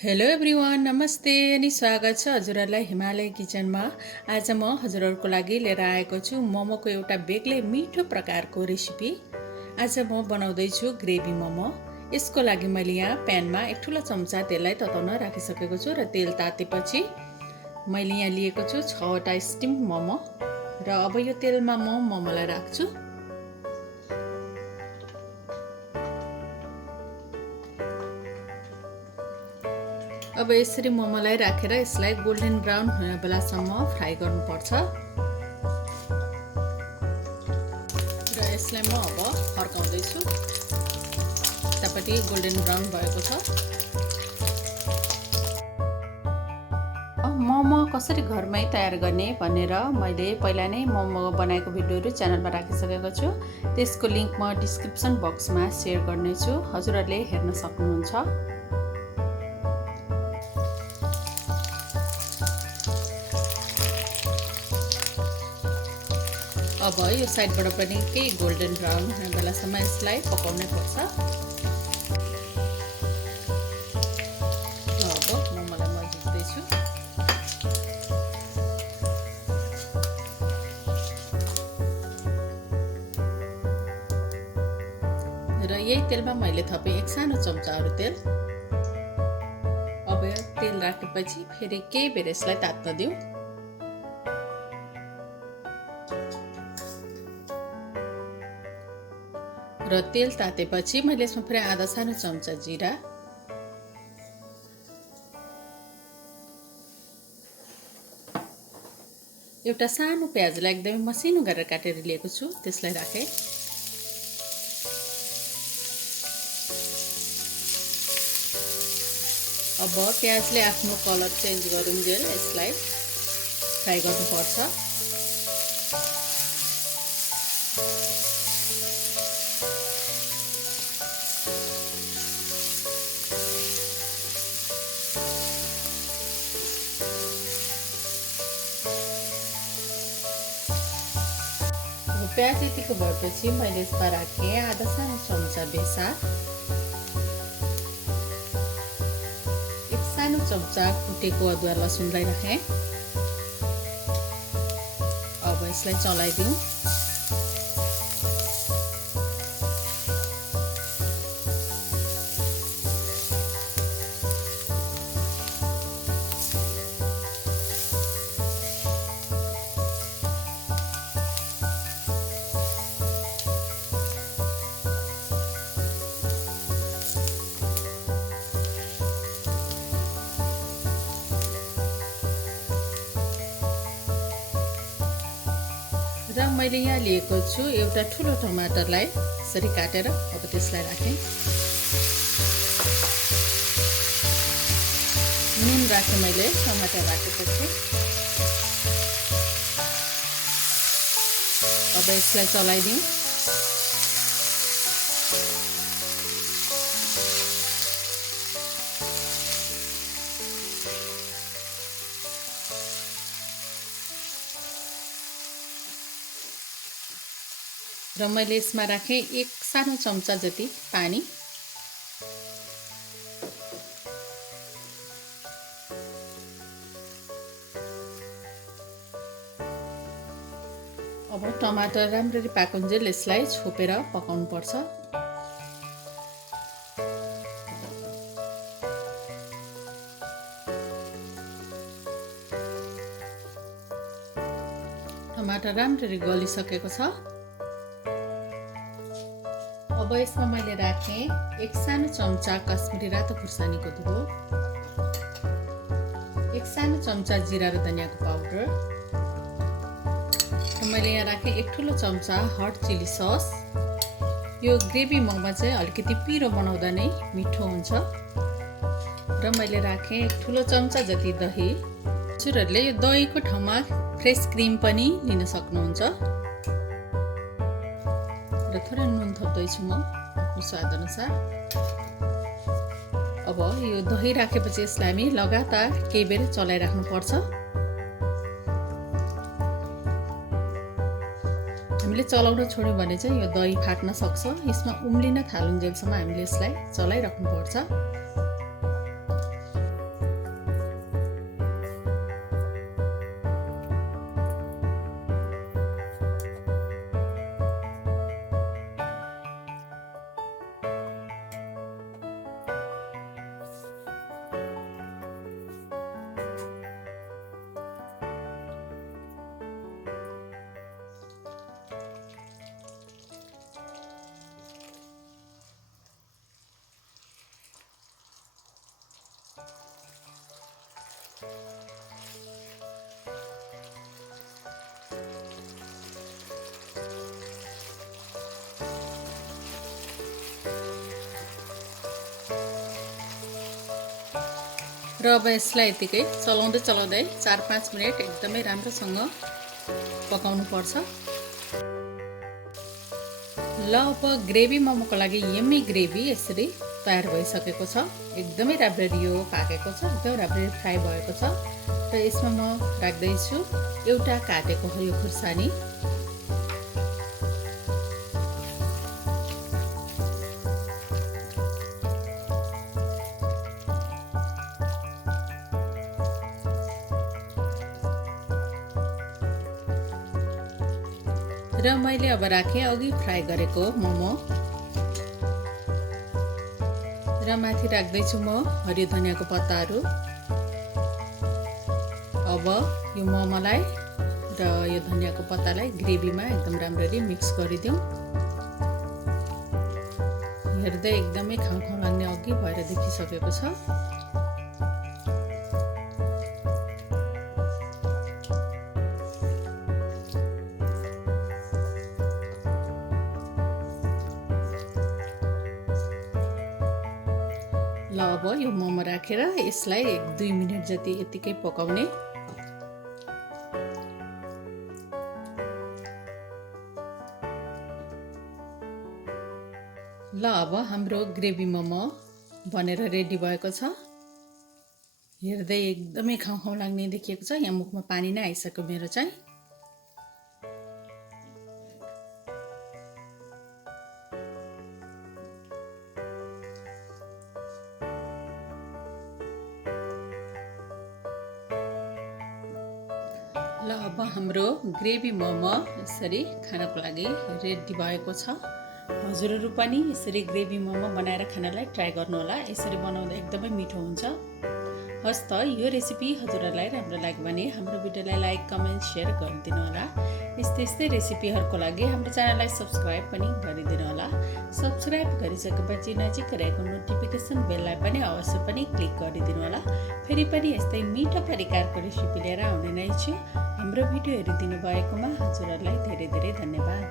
Hello everyone, नमस्ते अनि स्वागत छ हजुरहरूलाई हिमालय किचनमा। आज म हजुरहरूको लागि लिएर आएको छु मोमोको एउटा बेग्लै मिठो प्रकारको रेसिपी। आज म बनाउँदैछु ग्रेभी मोमो। यसको लागि मैले यहाँ प्यानमा एक ठुलो चम्चा तेललाई तताउन राखिसकेको छु र तेल तातेपछि मैले यहाँ लिएको छु 6वटा स्टिम मोमो र अब यो तेलमा म मोमोलाई राख्छु। अब यसरी मोमोलाई राखेर यसलाई गोल्डन ब्राउन हुने बेलासम्म फ्राई गर्नुपर्छ र यसलाई म अब फर्काउँदैछु। यतापट्टि गोल्डन ब्राउन भएको छ। मोमो कसरी घरमै तयार गर्ने भनेर मैले पहिला नै मोमो बनाएको भिडियोहरू च्यानलमा राखिसकेको छु। त्यसको लिङ्क म डिस्क्रिप्सन बक्समा सेयर गर्नेछु, हजुरहरूले हेर्न सक्नुहुन्छ। अब यो साइडबाट पनि केही गोल्डन ब्राउन हुने बेलासम्म यसलाई पकाउनै पर्छ। अब मोमोलाई म झिक्दैछु। र यही तेलमा मैले थपेँ एक सानो चम्चा अरू तेल। अब तेल राखेपछि फेरि केही बेर यसलाई तात्न दिउँ। र तेल तातेपछि मैले यसमा फेरि आधा सानो चम्चा जिरा, एउटा सानो प्याजलाई एकदमै मसिनो गरेर काटेर लिएको छु, त्यसलाई राखेँ। अब प्याजले आफ्नो कलर चेन्ज गरुन्जेल यसलाई फ्राई गर्नुपर्छ। प्याज यतिको भएपछि मैले यसमा राखेँ आधा सानो चम्चा बेसार, एक सानो चम्चा कुटेको अदुवा लसुनलाई राखेँ। अब यसलाई चलाइदिउँ। र मैले यहाँ लिएको छु एउटा ठुलो टमाटरलाई यसरी काटेर अब त्यसलाई राखेँ। नुन राखेँ मैले टमाटर राखेपछि। अब यसलाई चलाइदिउँ। र मैले यसमा राखेँ एक सानो चम्चा जति पानी। अब टमाटर राम्ररी पाकुन्जेल यसलाई छोपेर पकाउनु पर्छ। टमाटर राम्ररी गलिसकेको छ। अब यसमा मैले राखेँ एक सानो चम्चा कश्मिरी रातो खुर्सानीको धुलो, एक सानो चम्चा जिरा र धनियाँको पाउडर, र मैले यहाँ राखेँ एक ठुलो चम्चा हट चिली सस। यो ग्रेभी मोमो चाहिँ अलिकति पिरो बनाउँदा नै मिठो हुन्छ। र मैले राखेँ एक ठुलो चम्चा जति दही। हजुरहरूले यो दहीको ठाउँमा फ्रेस क्रिम पनि लिन सक्नुहुन्छ। र थोरै नुन थप्दैछु म आफ्नो स्वाद अनुसार। अब यो दही राखेपछि यसलाई हामी लगातार केही बेर चलाइराख्नु पर्छ। हामीले चलाउन छोड्यौँ भने चाहिँ यो दही फाट्न सक्छ। यसमा उम्लिन थालुन्जेलसम्म हामीले यसलाई चलाइराख्नु पर्छ। र अब यसलाई यतिकै चलाउँदै 4-5 मिनट एकदमै राम्रोसँग पकाउनु पर्छ। ल अब ग्रेभी मोमोको लागि यम्मी ग्रेभी यसरी तयार भइसकेको छ। एकदमै राम्ररी यो पाकेको छ, एकदम राम्ररी फ्राई भएको छ। र यसमा म राख्दैछु एउटा काटेको हरियो खुर्सानी, र मैले अब राखेँ अघि फ्राई गरेको मोमो, र माथि राख्दैछु म हरियो धनियाको पत्ताहरू। अब यो मोमोलाई र यो धनियाको पत्तालाई ग्रेभीमा एकदम राम्ररी मिक्स गरिदिउँ। हेर्दै एकदमै खाउँ लाग्ने अघि भएर देखिसकेको छ। ल अब यो मोमो राखेर यसलाई 1-2 मिनट जति यतिकै पकाउने। ल अब हाम्रो ग्रेभी मोमो बनेर रेडी भएको छ। हेर्दै एकदमै खाउँ लाग्ने देखिएको छ। यहाँ मुखमा पानी नै आइसक्यो मेरो चाहिँ। ल अब हाम्रो ग्रेभी मोमो यसरी खानको लागि रेडी भएको छ। हजुरहरू पनि यसरी ग्रेभी मोमो बनाएर खानलाई ट्राई गर्नुहोला। यसरी बनाउँदा एकदमै मिठो हुन्छ। हस् त यो रेसिपी हजुरहरूलाई राम्रो लाग्यो भने हाम्रो भिडियोलाई लाइक, कमेन्ट, सेयर गरिदिनु होला। यस्तै रेसिपीहरूको लागि हाम्रो च्यानललाई सब्स्क्राइब पनि गरिदिनु होला। सब्स्क्राइब गरिसकेपछि नजिक रहेको नोटिफिकेसन बेललाई पनि अवश्य पनि क्लिक गरिदिनु होला। फेरि पनि यस्तै मिठो परिकारको रेसिपी लिएर आउने नै छु। हाम्रो भिडियो हेरिदिनु भएकोमा हजुरहरूलाई धेरै धेरै धन्यवाद।